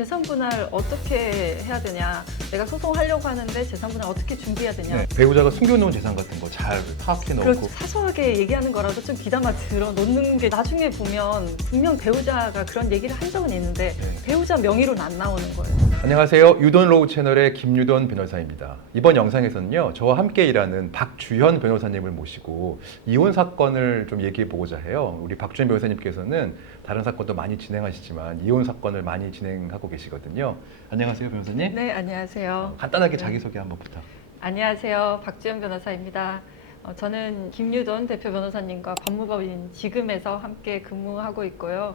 재산 분할 어떻게 해야 되냐, 내가 소송하려고 하는데 재산 분할 어떻게 준비해야 되냐. 네, 배우자가 숨겨놓은 재산 같은 거 잘 파악해 놓고. 그렇죠. 사소하게 얘기하는 거라도 좀 귀담아 들어 놓는 게 나중에 보면 분명 배우자가 그런 얘기를 한 적은 있는데 배우자 명의로는 안 나오는 거예요. 안녕하세요. 유돈로우 채널의 김유돈 변호사입니다. 이번 영상에서는요, 저와 함께 일하는 박주현 변호사님을 모시고 이혼 사건을 좀 얘기해 보고자 해요. 우리 박주현 변호사님께서는 다른 사건도 많이 진행하시지만 이혼 사건을 많이 진행하고 계시거든요. 안녕하세요, 변호사님. 네, 안녕하세요. 간단하게 자기소개 한번 부탁. 안녕하세요. 박주현 변호사입니다. 저는 김유돈 대표 변호사님과 법무법인 지금에서 함께 근무하고 있고요.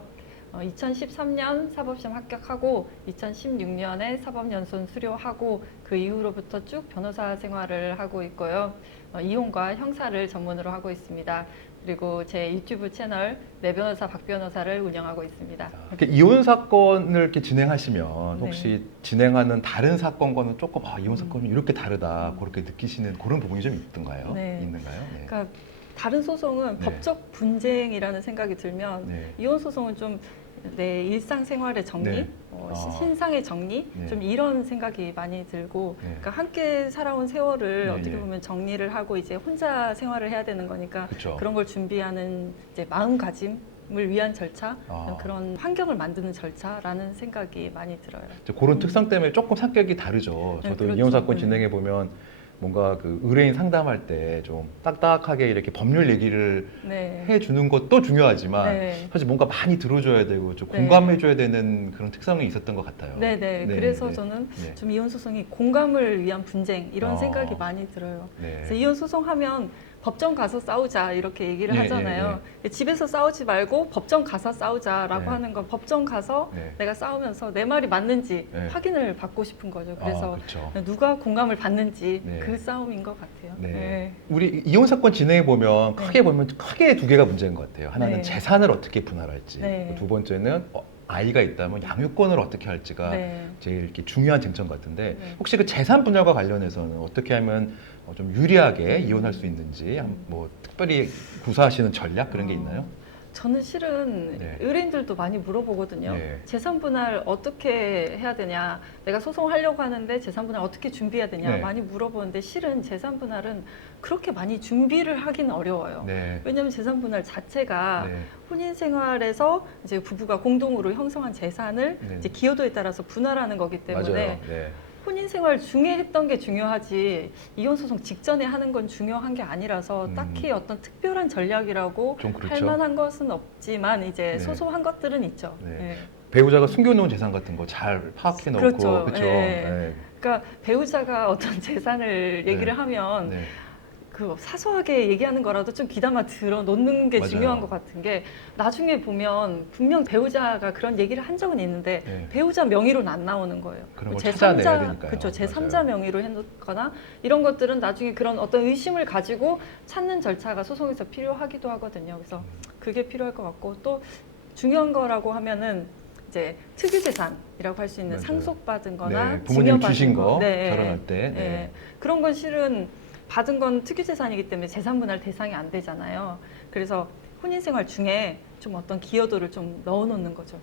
2013년 사법시험 합격하고 2016년에 사법연수원 수료하고 그 이후로부터 쭉 변호사 생활을 하고 있고요. 이혼과 형사를 전문으로 하고 있습니다. 그리고 제 유튜브 채널 내 변호사 박 변호사를 운영하고 있습니다. 이렇게 이혼 사건을 이렇게 진행하시면 네. 혹시 진행하는 다른 사건과는 조금 이혼 사건이 이렇게 다르다 그렇게 느끼시는 그런 부분이 좀 있던가요? 네. 있는가요? 네. 그러니까 다른 소송은 네. 법적 분쟁이라는 생각이 들면 네. 이혼 소송은 좀 내 일상생활의 정리, 네. 신상의 정리, 네. 좀 이런 생각이 많이 들고, 네. 그러니까 함께 살아온 세월을 네, 어떻게 네. 보면 정리를 하고 이제 혼자 생활을 해야 되는 거니까 그쵸. 그런 걸 준비하는 이제 마음가짐을 위한 절차, 아. 그런 환경을 만드는 절차라는 생각이 많이 들어요. 이제 그런 특성 때문에 조금 성격이 다르죠. 네, 저도 그렇죠. 이혼 사건 네. 진행해 보면 뭔가 그 의뢰인 상담할 때 좀 딱딱하게 이렇게 법률 얘기를 네. 해주는 것도 중요하지만 네. 사실 뭔가 많이 들어줘야 되고 좀 네. 공감해줘야 되는 그런 특성이 있었던 것 같아요. 네네. 그래서 저는 네. 좀 이혼 소송이 공감을 위한 분쟁 이런 아. 생각이 많이 들어요. 네. 그래서 이혼 소송하면 법정 가서 싸우자 이렇게 얘기를 네, 하잖아요. 집에서 싸우지 말고 법정 가서 싸우자라고 네. 하는 건 법정 가서 네. 내가 싸우면서 내 말이 맞는지 네. 확인을 받고 싶은 거죠. 그래서 그렇죠. 누가 공감을 받는지 네. 그 싸움인 것 같아요. 네. 우리 이혼 사건 진행해 보면 크게 보면 크게 두 개가 문제인 것 같아요. 하나는 네. 재산을 어떻게 분할할지, 네. 두 번째는 아이가 있다면 양육권을 어떻게 할지가 네. 제일 이렇게 중요한 쟁점 같은데 네. 혹시 그 재산 분할과 관련해서는 어떻게 하면 좀 유리하게 이혼할 수 있는지 뭐 특별히 구사하시는 전략 그런 게 있나요? 저는 실은 네. 의뢰인들도 많이 물어보거든요. 네. 재산 분할 어떻게 해야 되냐, 내가 소송하려고 하는데 재산 분할 어떻게 준비해야 되냐 네. 많이 물어보는데 실은 재산 분할은 그렇게 많이 준비를 하기는 어려워요. 네. 왜냐하면 재산 분할 자체가 네. 혼인 생활에서 이제 부부가 공동으로 형성한 재산을 네. 이제 기여도에 따라서 분할하는 거기 때문에 맞아요. 네. 혼인 생활 중에 했던 게 중요하지 이혼 소송 직전에 하는 건 중요한 게 아니라서 딱히 어떤 특별한 전략이라고 좀 그렇죠. 할 만한 것은 없지만 이제 네. 소소한 것들은 있죠. 네. 예. 배우자가 숨겨놓은 재산 같은 거 잘 파악해 놓고 그렇죠. 그렇죠. 예. 네. 그러니까 배우자가 어떤 재산을 얘기를 하면 네. 그 사소하게 얘기하는 거라도 좀 귀담아 들어 놓는 게 맞아요. 중요한 것 같은 게 나중에 보면 분명 배우자가 그런 얘기를 한 적은 있는데 네. 배우자 명의로는 안 나오는 거예요. 그런 걸 찾아내야 되니까요. 그렇죠. 제3자 맞아요. 명의로 해놓거나 이런 것들은 나중에 그런 어떤 의심을 가지고 찾는 절차가 소송에서 필요하기도 하거든요. 그래서 그게 필요할 것 같고 또 중요한 거라고 하면은 이제 특유재산이라고 할 수 있는 맞아요. 상속받은 거나 네. 부모님 증여받은 주신 거 네. 결혼할 때. 네. 네. 그런 건 실은 받은 건 특유재산이기 때문에 재산분할 대상이 안 되잖아요. 그래서 혼인생활 중에 좀 어떤 기여도를 좀 넣어놓는 거죠.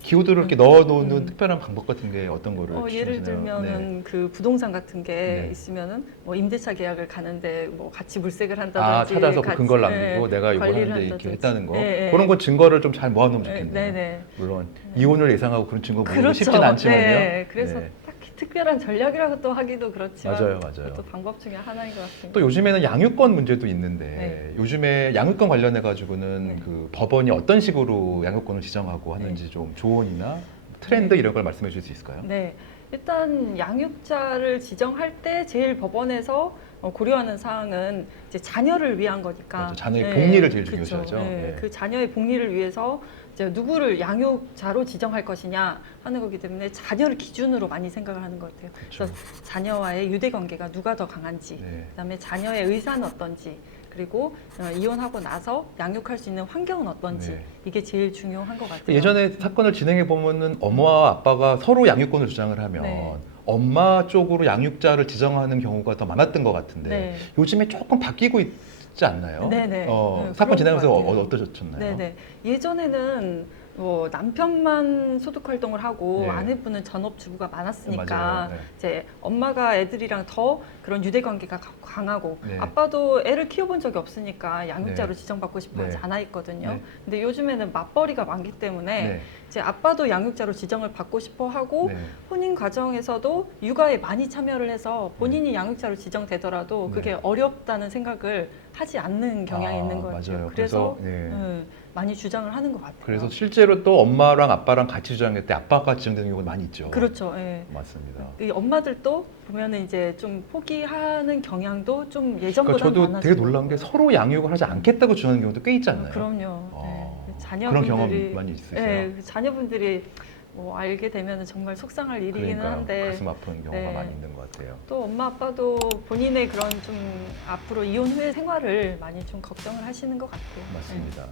기호도를 이렇게 넣어놓는 특별한 방법 같은 게 어떤 거를 예를 추천하시나요? 들면은 네. 그 부동산 같은 게 네. 있으면은 뭐 임대차 계약을 가는데 뭐 같이 물색을 한다든지 찾아서 그 같이, 근거를 남기고 내가 이걸 관리를 하는데 이렇게 한다든지. 했다는 거 네, 그런 건 증거를 좀 잘 모아놓으면 네, 좋겠네요. 네, 네. 물론 이혼을 예상하고 그런 증거 모으기 그렇죠. 쉽진 않지만요. 네. 그래서 네. 딱히 특별한 전략이라고 또 하기도 그렇지만 맞아요. 그것도 방법 중에 하나인 것 같습니다. 또 요즘에는 양육권 문제도 있는데 네. 요즘에 양육권 관련해 가지고는 네. 그 법원이 어떤 식으로 양육권을 지정하고 하는지 좀 조언이나 트렌드 이런 걸 말씀해 주실 수 있을까요? 네, 일단 양육자를 지정할 때 제일 법원에서 고려하는 사항은 이제 자녀를 위한 거니까 맞아, 자녀의 복리를 제일 그쵸. 중요시하죠. 네. 그 자녀의 복리를 위해서 이제 누구를 양육자로 지정할 것이냐 하는 거기 때문에 자녀를 기준으로 많이 생각을 하는 것 같아요. 그쵸. 그래서 자녀와의 유대 관계가 누가 더 강한지, 네. 그다음에 자녀의 의사는 어떤지, 그리고 이혼하고 나서 양육할 수 있는 환경은 어떤지 네. 이게 제일 중요한 것 같아요. 예전에 사건을 진행해 보면은 엄마와 아빠가 서로 양육권을 주장을 하면 네. 엄마 쪽으로 양육자를 지정하는 경우가 더 많았던 것 같은데 네. 요즘에 조금 바뀌고 있지 않나요? 네네. 사건 그런 진행하면서 것 같아요. 어떠셨나요? 네네. 예전에는 뭐 남편만 소득 활동을 하고 네. 아내분은 전업주부가 많았으니까 맞아요. 네. 이제 엄마가 애들이랑 더 그런 유대 관계가 강하고 네. 아빠도 애를 키워본 적이 없으니까 양육자로 네. 지정받고 싶어 하지 네. 않아 있거든요. 네. 근데 요즘에는 맞벌이가 많기 때문에 네. 이제 아빠도 양육자로 지정을 받고 싶어 하고 네. 혼인 과정에서도 육아에 많이 참여를 해서 본인이 양육자로 지정되더라도 네. 그게 어렵다는 생각을 하지 않는 경향이 아, 있는 것 같아요. 맞아요. 그래서 네. 많이 주장을 하는 것 같아요. 그래서 실제로 또 엄마랑 아빠랑 같이 주장할 때 아빠가 지정되는 경우가 많이 있죠. 그렇죠. 예. 맞습니다. 이 엄마들도 보면은 이제 좀 포기하는 경향도 좀 그러니까 예전보다 저도 많아지고 되게 놀란 게 서로 양육을 하지 않겠다고 주장하는 경우도 꽤 있지 않나요? 그럼요. 아, 예. 그런 경험 자녀분들이 많이 있으세요? 예, 자녀분들이 뭐 알게 되면 정말 속상할 일이기는 그러니까요. 한데 가슴 아픈 경우가 네. 많이 있는 것 같아요. 또 엄마 아빠도 본인의 그런 좀 앞으로 이혼 후의 생활을 많이 좀 걱정을 하시는 것 같아요. 맞습니다.